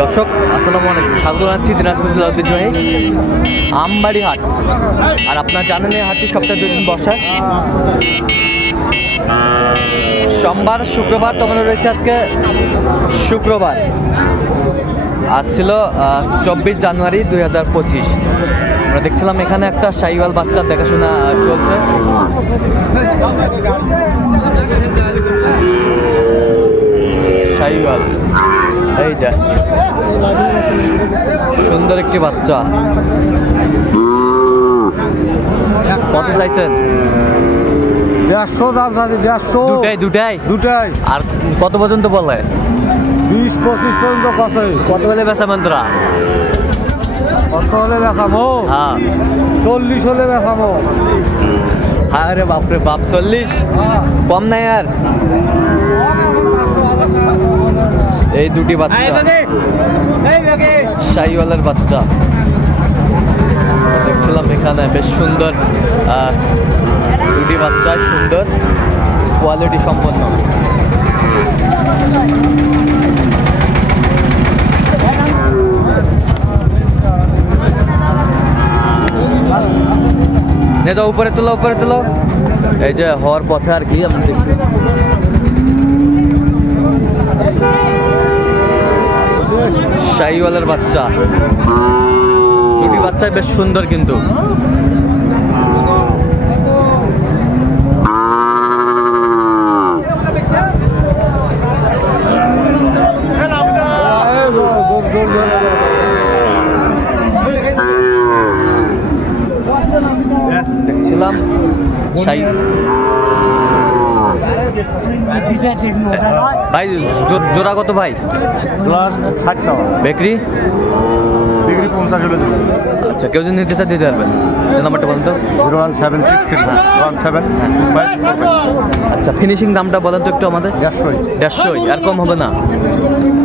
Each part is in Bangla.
দর্শক আসসালামু আলাইকুম, স্বাগত জানাচ্ছি দিনাজপুর জেলার ঐতিহ্যবাহী আমবাড়ি হাট। আর আপনারা জানেন এই হাটটি সপ্তাহে 2 দিন বসে, সোমবার শুক্রবার। তখন রয়েছে আজকে শুক্রবার, আজ ছিল 24 জানুয়ারি 2025। আমরা দেখছিলাম এখানে একটা শাহিওয়াল বাচ্চার দেখাশোনা চলছে। শাহিওয়াল, এই যে সুন্দর একটি বাচ্চা। কত চাইছেন? 150 দাম আছে। 150 দুটাই। আর কত পর্যন্ত বলে? 20-25 পর্যন্ত কত? কত বলে বেচাবেন তোরা? কত হলে বেচাবো? হ্যাঁ 40 হলে বেচাবো। আরে বাপরে বাপ, 40 কম নাই আর? এই দুটি বাচ্চা শাহিওয়ালের বাচ্চা দেখছিলাম এখানে, বেশ সুন্দর দুটি বাচ্চা, সুন্দর কোয়ালিটি সম্পন্ন। নেতা উপরে তোলো, উপরে তোলো। এই যে হওয়ার পথে আর কি আমরা দেখছি শাহিওয়ালের বাচ্চা, দুটি বাচ্চা বেশ সুন্দর কিন্তু। দেখছিলাম ভাই, জোড়া কত ভাই? 60 টাকা বেকরি। 50 হলে। আচ্ছা, কেউ যদি নিতে চায় দিতে পারবেন। নাম্বারটা বলেন তো। 01763 আচ্ছা, ফিনিশিং দামটা বলেন তো একটু আমাদের। 150 আর কম হবে না?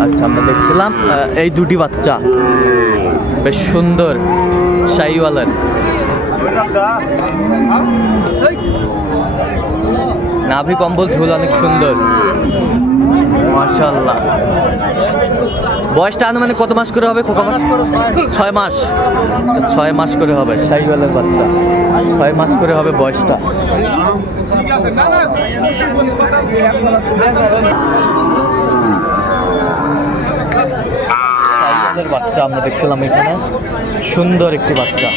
আচ্ছা, আমরা দেখছিলাম এই দুটি বাচ্চা বেশ সুন্দর শাহিওয়ালের। নাভি কম্বল ঝুল অনেক সুন্দর, মাশাআল্লাহ। বয়সটা আনুমানিক কত মাস করে হবে? 6 মাস। আচ্ছা, 6 মাস করে হবে শাহিওয়ালের বাচ্চা, 6 মাস করে হবে বয়সটা। শাহিওয়ালের বাচ্চা আমরা দেখছিলাম এখানে, সুন্দর একটি বাচ্চা।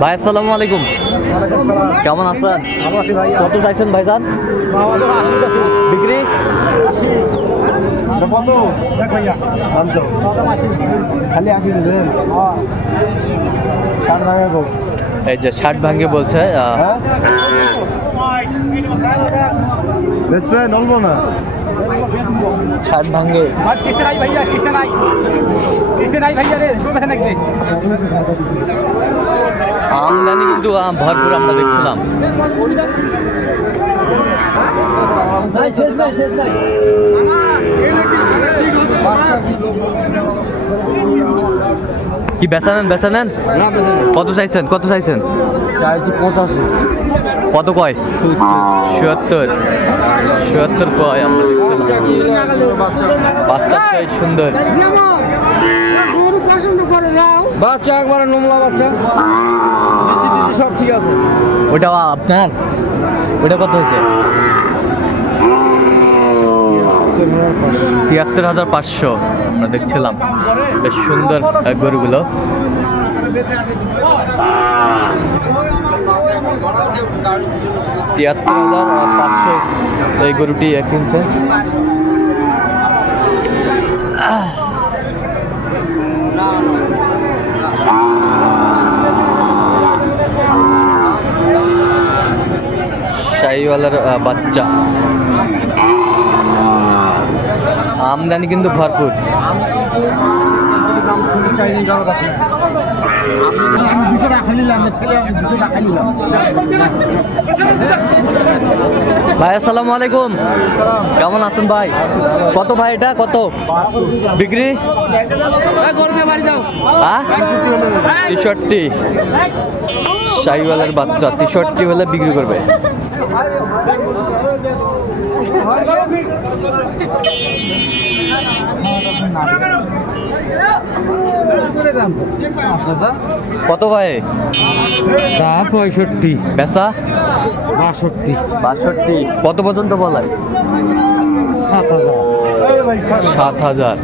ভাই আসসালামু আলাইকুম, কেমন আছেন? কত চাইছেন ভাইজান? বিক্রি এই যে 60 ভাঙ্গে বলছে। নলবো না 60 ভাঙ্গে। আমদানি কিন্তু ভরপুর আমরা দেখছিলাম। কি বেচানেন? কত চাইছেন? 85। কত কয়? 77 কয় আমরা দেখছিলাম। বাচ্চা সুন্দর বাচ্চা, একবারে নোংলা বাচ্চা, সব ঠিক আছে। ওটা আপনার? ওটা কত হয়েছে? 73,500 আমরা দেখছিলাম। বেশ সুন্দর গরুগুলো। 73,500 এই গরুটি কিনছে। শাহিওয়ালের বাচ্চা, আমদানি কিন্তু ভরপুর। ভাই আসসালামু আলাইকুম, কেমন আছেন ভাই? কত ভাই এটা কত বিক্রি? 63 শাহিওয়ালের বাচ্চা 63 হলে বিক্রি করবে। কত ভাই? 65 বেচা 62 62। কত পর্যন্ত বলে? 7000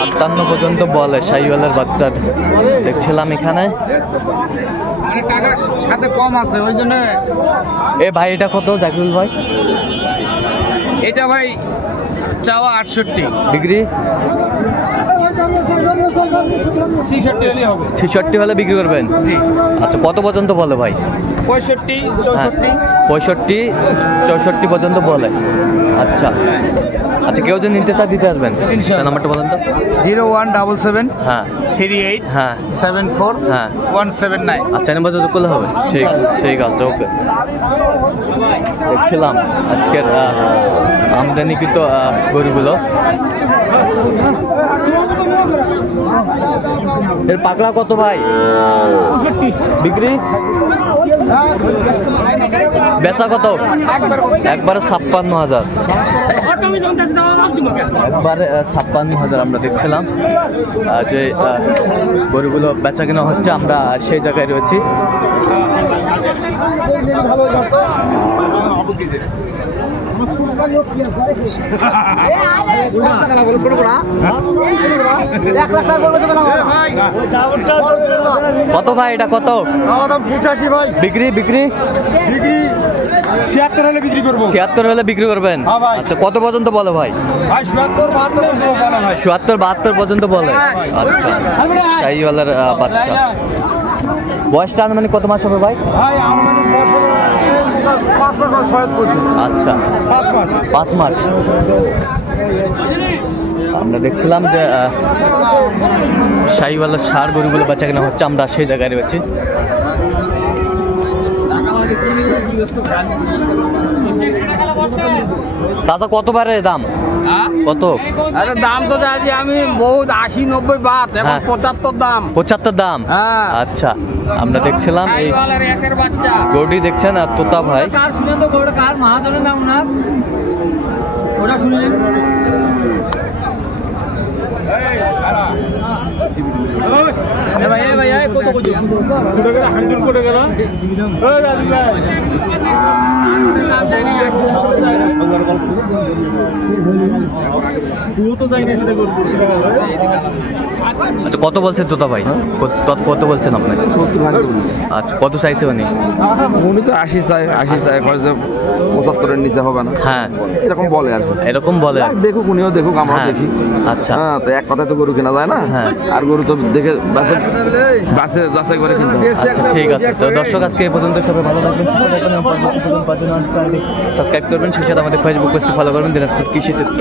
58 পর্যন্ত বলে শাহিওয়ালের বাচ্চার। দেখছিলাম এখানে টাকার সাথে কম আছে ওই জন্য। এ ভাই এটা কত জাকিরুল ভাই? এটা ভাই চাওয়া 68, বিক্রি 66 হলে বিক্রি করবেন। আচ্ছা কত পর্যন্ত বলে ভাই? 65 65 64 পর্যন্ত বলে। আচ্ছা আচ্ছা, কেউ যদি নিতে চায় দিতে পারবেন? নাম্বারটা বলেন তো। 0177 হ্যাঁ 38 হ্যাঁ 74 হ্যাঁ 179। আচ্ছা নাম্বার যোগ করলে হবে। ঠিক ঠিক আছে, ওকে। দেখছিলাম আজকের আমদানিকৃত গরুগুলো। এর পাকড়া কত ভাই? বিক্রি বেচা কত? একবারে 56,000, একবারে 56,000 আমরা দেখছিলাম যে গরুগুলো বেচা কেনা হচ্ছে। আমরা সেই জায়গায় রয়েছি। কত ভাই এটা কত? 85 ভাই। বিক্রি বিক্রি 76 হলে বিক্রি করবো। 76 হলে বিক্রি করবেন? হ্যাঁ ভাই। আচ্ছা কত পর্যন্ত বলে ভাই? ভাই 77 72 বলা ভাই। 77 72 পর্যন্ত বলে। আচ্ছা শাহিওয়ালের বাচ্চা। বয়সটা মানে কত মাস হবে ভাই? ভাই আমাদের 5 মাস 6 পর্যন্ত। আচ্ছা 5 মাস। আমরা দেখছিলাম যে শাহিওয়ালের সার গরুগুলো বেচা কেনা হচ্ছে। আমরা সেই জায়গায় রয়েছি। চাচা কত বারে দাম? কত? আরে দাম তো আজ আমি বহুত 80 90 বাত, এখন 75 দাম। 75 দাম? হ্যাঁ। আচ্ছা আমরা দেখছিলাম এই একের বাচ্চা গরুটি দেখছেন আর তোতা ভাই। কার শুনেন তো গরুটা কার? মহাজনের নাম না ওটা শুনলেন? ভাই কত কত আচ্ছা কত বলছেন তোতা ভাই? কত বলছেন আপনি? আচ্ছা কত চাইছে উনি? উনি তো 80 চাই 80 চাই, 75-এর নিচে হবে না। হ্যাঁ এরকম বলে আর কি। এরকম বলে। দেখুক, উনিও দেখুক, আমরা হ্যাঁ। দেখি। আচ্ছা হ্যাঁ, তো এক কথায় তো গরু কেনা যায় না। হ্যাঁ। আর গরু তো দেখে বাসে যাচাই করে কিনতে হবে। আচ্ছা ঠিক আছে। তো দর্শক আজকে এই পর্যন্ত, সবাই ভালো থাকবেন, সুস্থ থাকবেন এবং পরবর্তী সাবস্ক্রাইব করবেন। সেই সাথে আমাদের ফেসবুক পেজটি ফলো করবেন, দিনাজপুর কৃষি চিত্র।